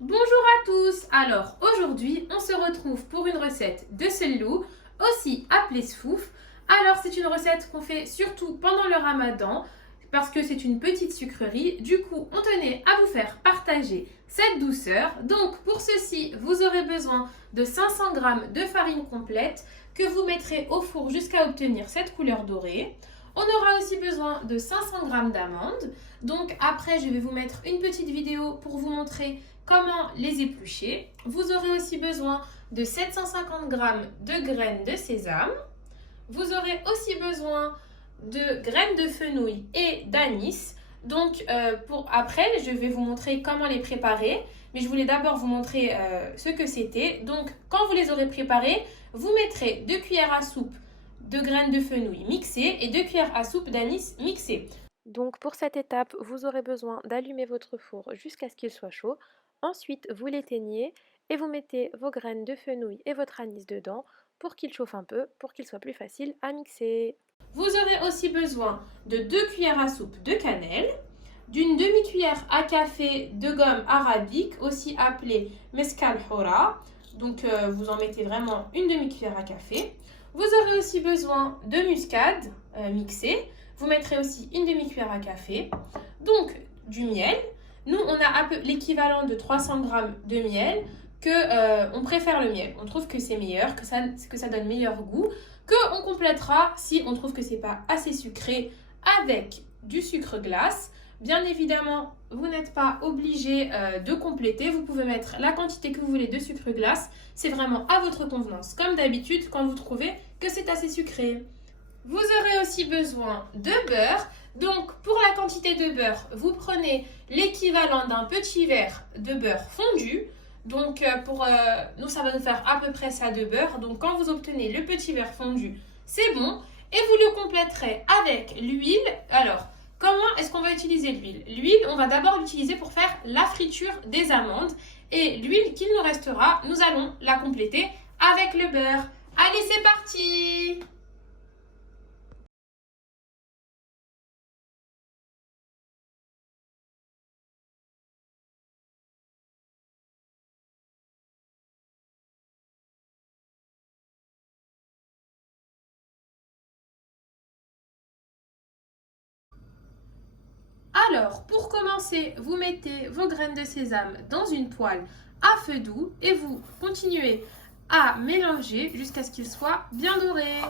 Bonjour à tous. Alors aujourd'hui on se retrouve pour une recette de sellou, aussi appelée sfouf. Alors c'est une recette qu'on fait surtout pendant le ramadan parce que c'est une petite sucrerie. Du coup on tenait à vous faire partager cette douceur. Donc pour ceci vous aurez besoin de 500 g de farine complète que vous mettrez au four jusqu'à obtenir cette couleur dorée. On aura aussi besoin de 500 g d'amandes. Donc après je vais vous mettre une petite vidéo pour vous montrer comment les éplucher. Vous aurez aussi besoin de 750 g de graines de sésame. Vous aurez aussi besoin de graines de fenouil et d'anis. Donc après, je vais vous montrer comment les préparer. Mais je voulais d'abord vous montrer ce que c'était. Donc quand vous les aurez préparés, vous mettrez 2 cuillères à soupe de graines de fenouil mixées et 2 cuillères à soupe d'anis mixées. Donc pour cette étape, vous aurez besoin d'allumer votre four jusqu'à ce qu'il soit chaud. Ensuite, vous l'éteignez et vous mettez vos graines de fenouil et votre anis dedans pour qu'il chauffe un peu, pour qu'il soit plus facile à mixer. Vous aurez aussi besoin de 2 cuillères à soupe de cannelle, d'une demi-cuillère à café de gomme arabique, aussi appelée mescal hora. Donc vous en mettez vraiment une demi-cuillère à café. Vous aurez aussi besoin de muscade mixée. Vous mettrez aussi une demi-cuillère à café. Donc du miel. Nous, on a l'équivalent de 300 g de miel, on préfère le miel. On trouve que c'est meilleur, que ça donne meilleur goût, qu'on complétera si on trouve que c'est pas assez sucré avec du sucre glace. Bien évidemment, vous n'êtes pas obligé de compléter. Vous pouvez mettre la quantité que vous voulez de sucre glace. C'est vraiment à votre convenance, comme d'habitude quand vous trouvez que c'est assez sucré. Vous aurez aussi besoin de beurre. Donc, pour la quantité de beurre, vous prenez l'équivalent d'un petit verre de beurre fondu. Donc, nous, ça va nous faire à peu près ça de beurre. Donc, quand vous obtenez le petit verre fondu, c'est bon. Et vous le compléterez avec l'huile. Alors, comment est-ce qu'on va utiliser l'huile? L'huile, on va d'abord l'utiliser pour faire la friture des amandes. Et l'huile qu'il nous restera, nous allons la compléter avec le beurre. Allez, c'est parti! Alors, pour commencer, vous mettez vos graines de sésame dans une poêle à feu doux et vous continuez à mélanger jusqu'à ce qu'ils soient bien dorés.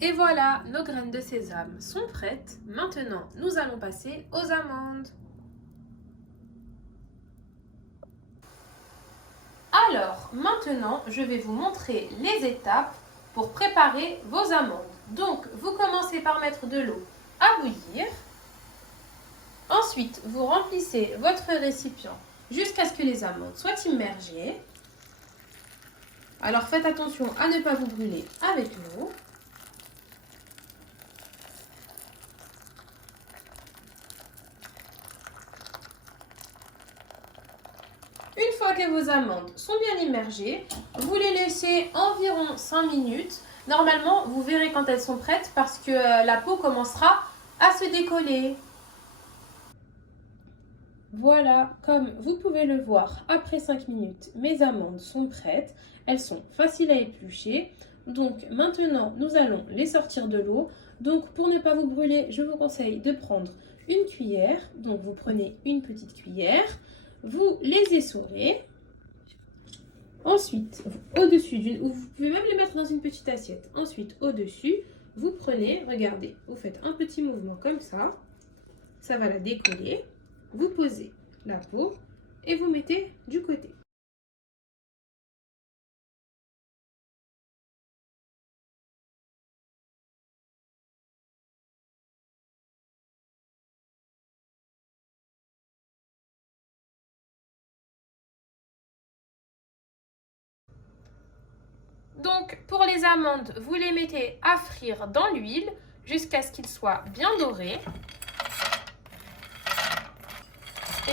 Et voilà, nos graines de sésame sont prêtes. Maintenant, nous allons passer aux amandes. Alors, maintenant, je vais vous montrer les étapes pour préparer vos amandes. Donc, vous commencez par mettre de l'eau à bouillir. Ensuite, vous remplissez votre récipient jusqu'à ce que les amandes soient immergées. Alors, faites attention à ne pas vous brûler avec l'eau. Une fois que vos amandes sont bien immergées, vous les laissez environ 5 minutes. Normalement, vous verrez quand elles sont prêtes parce que la peau commencera à se décoller. Voilà, comme vous pouvez le voir, après 5 minutes, mes amandes sont prêtes. Elles sont faciles à éplucher. Donc maintenant, nous allons les sortir de l'eau. Donc pour ne pas vous brûler, je vous conseille de prendre une cuillère. Donc vous prenez une petite cuillère, vous les essorez. Ensuite, au-dessus d'une, ou vous pouvez même les mettre dans une petite assiette. Ensuite, au-dessus, vous prenez, regardez, vous faites un petit mouvement comme ça va la décoller. Vous posez la peau et vous mettez du côté. Donc, pour les amandes, vous les mettez à frire dans l'huile jusqu'à ce qu'ils soient bien dorés.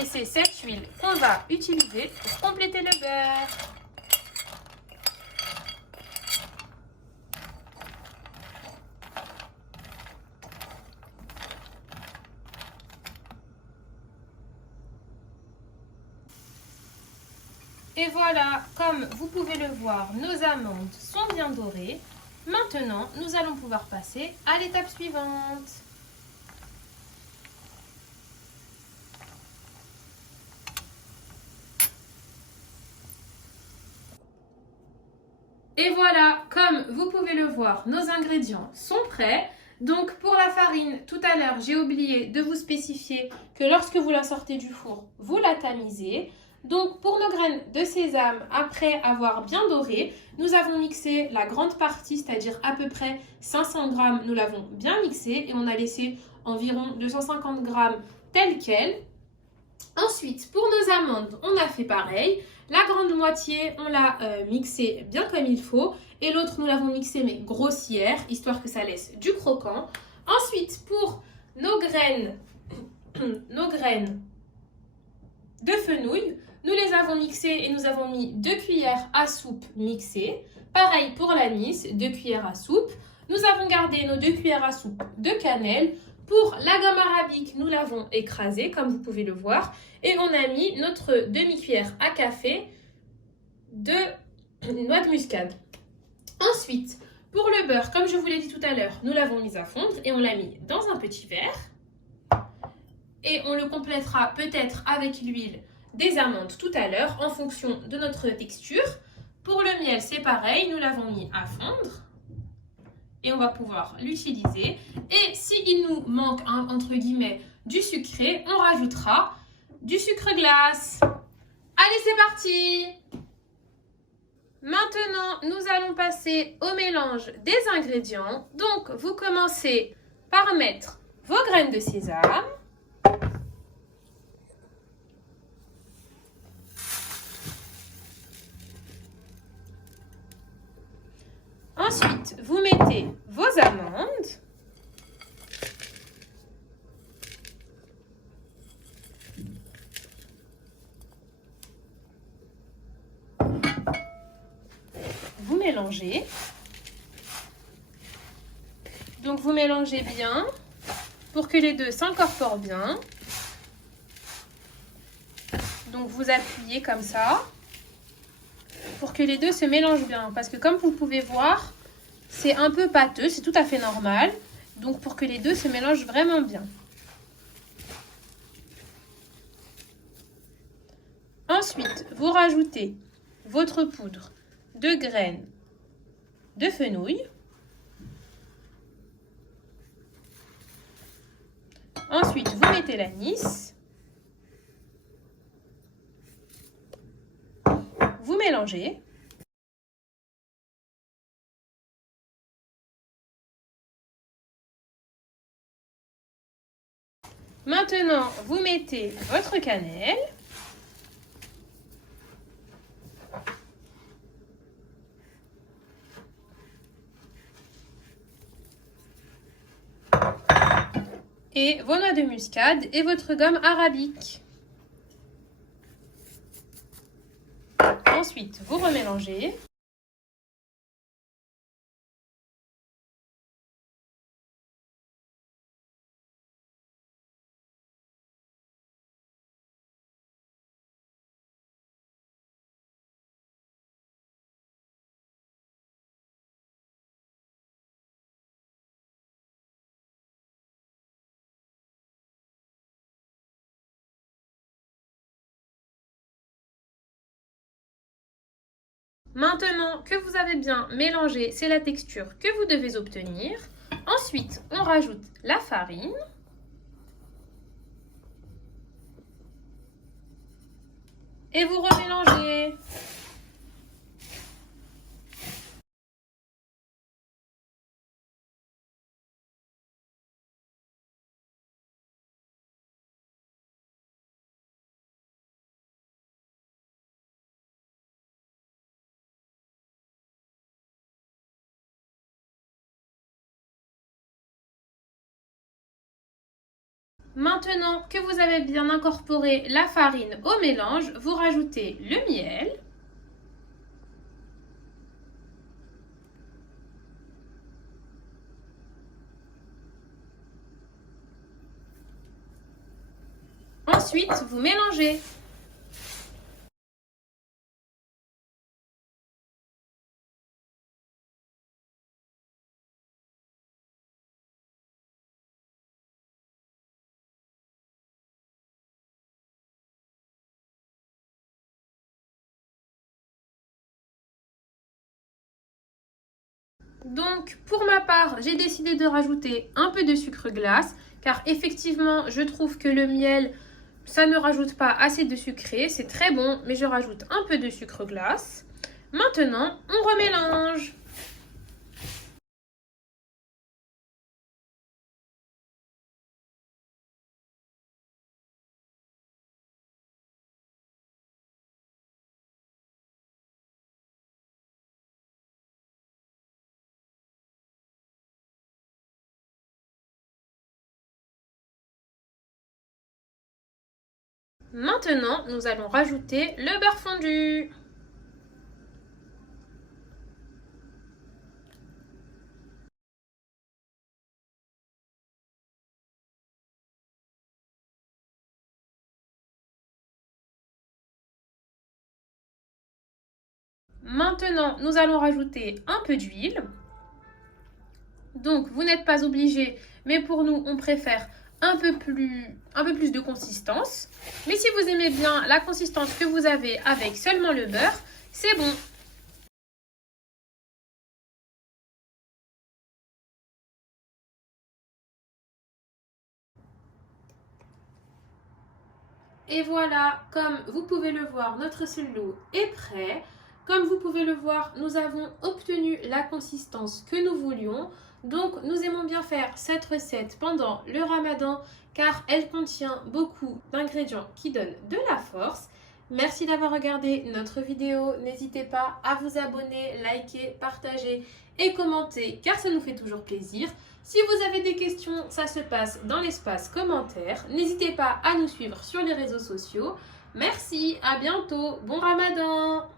Et c'est cette huile qu'on va utiliser pour compléter le beurre. Et voilà, comme vous pouvez le voir, nos amandes sont bien dorées. Maintenant, nous allons pouvoir passer à l'étape suivante. Et voilà, comme vous pouvez le voir, nos ingrédients sont prêts. Donc pour la farine, tout à l'heure, j'ai oublié de vous spécifier que lorsque vous la sortez du four, vous la tamisez. Donc pour nos graines de sésame, après avoir bien doré, nous avons mixé la grande partie, c'est-à-dire à peu près 500 grammes, nous l'avons bien mixé et on a laissé environ 250 grammes telles quelles. Ensuite, pour nos amandes, on a fait pareil. La grande moitié, on l'a mixée bien comme il faut. Et l'autre, nous l'avons mixée mais grossière, histoire que ça laisse du croquant. Ensuite, pour nos graines de fenouil, nous les avons mixées et nous avons mis 2 cuillères à soupe mixées. Pareil pour l'anis, 2 cuillères à soupe. Nous avons gardé nos 2 cuillères à soupe de cannelle. Pour la gomme arabique, nous l'avons écrasée, comme vous pouvez le voir. Et on a mis notre demi-cuillère à café de noix de muscade. Ensuite, pour le beurre, comme je vous l'ai dit tout à l'heure, nous l'avons mis à fondre et on l'a mis dans un petit verre. Et on le complétera peut-être avec l'huile des amandes tout à l'heure en fonction de notre texture. Pour le miel, c'est pareil, nous l'avons mis à fondre. Et on va pouvoir l'utiliser. Et s'il nous manque, entre guillemets, du sucré, on rajoutera du sucre glace. Allez, c'est parti! Maintenant, nous allons passer au mélange des ingrédients. Donc, vous commencez par mettre vos graines de sésame. Ensuite, vous mettez vos amandes. Vous mélangez. Donc, vous mélangez bien pour que les deux s'incorporent bien. Donc, vous appuyez comme ça pour que les deux se mélangent bien. Parce que comme vous pouvez voir, c'est un peu pâteux, c'est tout à fait normal. Donc, pour que les deux se mélangent vraiment bien. Ensuite, vous rajoutez votre poudre de graines de fenouil. Ensuite, vous mettez l'anis. Vous mélangez. Maintenant, vous mettez votre cannelle. Et vos noix de muscade et votre gomme arabique. Ensuite, vous remélangez. Maintenant que vous avez bien mélangé, c'est la texture que vous devez obtenir. Ensuite, on rajoute la farine. Et vous remélangez. Maintenant que vous avez bien incorporé la farine au mélange, vous rajoutez le miel. Ensuite, vous mélangez. Donc, pour ma part, j'ai décidé de rajouter un peu de sucre glace, car effectivement, je trouve que le miel, ça ne rajoute pas assez de sucré. C'est très bon, mais je rajoute un peu de sucre glace. Maintenant, on remélange. Maintenant, nous allons rajouter le beurre fondu. Maintenant, nous allons rajouter un peu d'huile. Donc, vous n'êtes pas obligé, mais pour nous, on préfère un peu plus de consistance. Mais si vous aimez bien la consistance que vous avez avec seulement le beurre, c'est bon. Et voilà, comme vous pouvez le voir, notre seloux est prêt. Comme vous pouvez le voir, nous avons obtenu la consistance que nous voulions. Donc, nous aimons bien faire cette recette pendant le ramadan car elle contient beaucoup d'ingrédients qui donnent de la force. Merci d'avoir regardé notre vidéo. N'hésitez pas à vous abonner, liker, partager et commenter car ça nous fait toujours plaisir. Si vous avez des questions, ça se passe dans l'espace commentaire. N'hésitez pas à nous suivre sur les réseaux sociaux. Merci, à bientôt, bon ramadan!